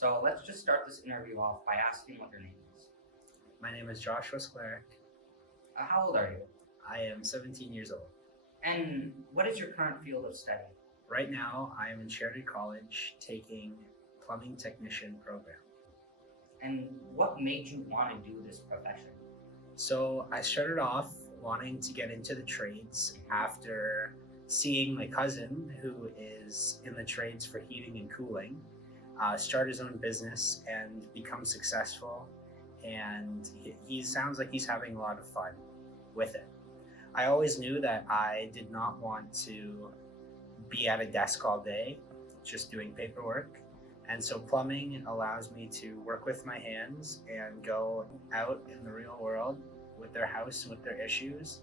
So let's just start this interview off by asking what your name is. My name is Joshua Sklarek. How old are you? I am 17 years old. And what is your current field of study? Right now, I am in Sheridan College taking plumbing technician program. And what made you want to do this profession? So I started off wanting to get into the trades after seeing my cousin, who is in the trades for heating and cooling, start his own business and become successful. And he sounds like he's having a lot of fun with it. I always knew that I did not want to be at a desk all day, just doing paperwork. And so plumbing allows me to work with my hands and go out in the real world with their house and with their issues.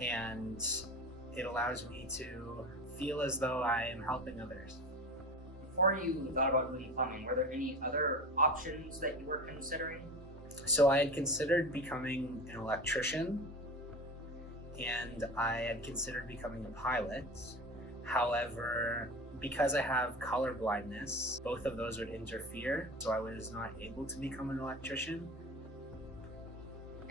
And it allows me to feel as though I am helping others. Before you thought about doing plumbing, were there any other options that you were considering? So I had considered becoming an electrician, and I had considered becoming a pilot. However, because I have color blindness, both of those would interfere, so I was not able to become an electrician.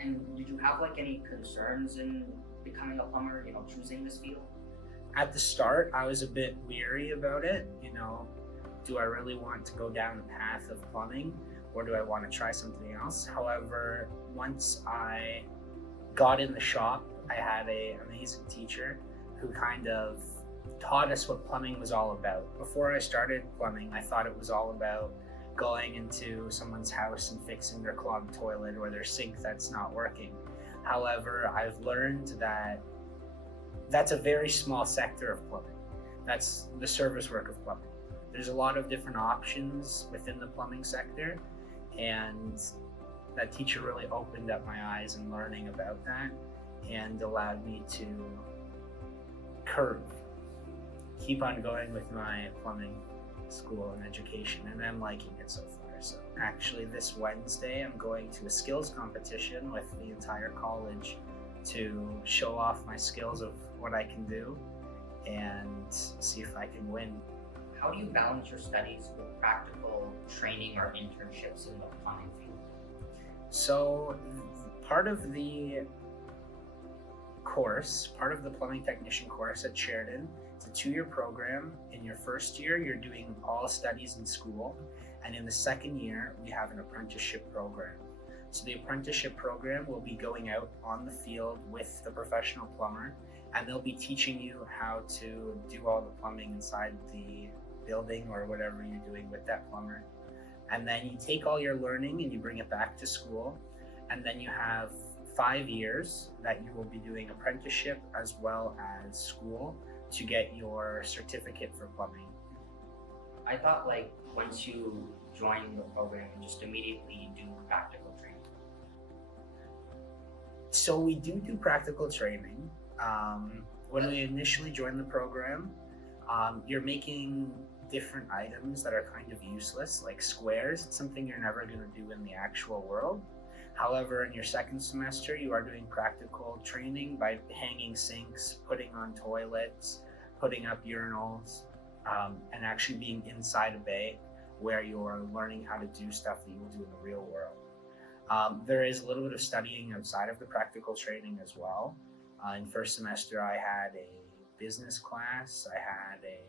And did you have any concerns in becoming a plumber, choosing this field? At the start, I was a bit weary about it. Do I really want to go down the path of plumbing, or do I want to try something else? However, once I got in the shop, I had an amazing teacher who kind of taught us what plumbing was all about. Before I started plumbing, I thought it was all about going into someone's house and fixing their clogged toilet or their sink that's not working. However, I've learned that that's a very small sector of plumbing. That's the service work of plumbing. There's a lot of different options within the plumbing sector, and that teacher really opened up my eyes in learning about that and allowed me to keep on going with my plumbing school and education, and I'm liking it so far. So actually this Wednesday I'm going to a skills competition with the entire college to show off my skills of what I can do and see if I can win. How do you balance your studies with practical training or internships in the plumbing field? So part of the plumbing technician course at Sheridan, it's a 2-year program. In your first year, you're doing all studies in school. And in the second year, we have an apprenticeship program. So the apprenticeship program will be going out on the field with the professional plumber, and they'll be teaching you how to do all the plumbing inside the building or whatever you're doing with that plumber. And then you take all your learning and you bring it back to school, and then you have 5 years that you will be doing apprenticeship as well as school to get your certificate for plumbing. I thought once you join the program, you just immediately do practical training. So we do practical training. When we initially join the program, you're making different items that are kind of useless, like squares. It's something you're never going to do in the actual world. However, in your second semester, you are doing practical training by hanging sinks, putting on toilets, putting up urinals, and actually being inside a bay where you're learning how to do stuff that you will do in the real world. There is a little bit of studying outside of the practical training as well. In first semester, I had a business class, I had a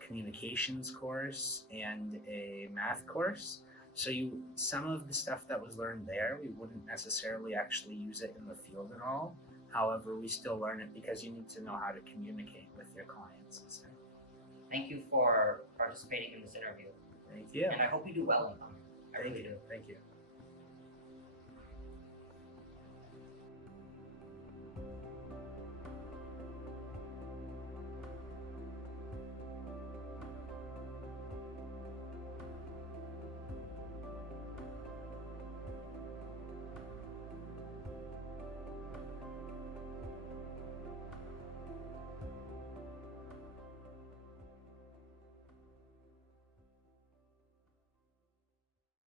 communications course, and a math course. So some of the stuff that was learned there, we wouldn't necessarily actually use it in the field at all. However, we still learn it because you need to know how to communicate with your clients and stuff. Thank you for participating in this interview. Thank you. And I hope you do well in plumbing. I really do. Thank you.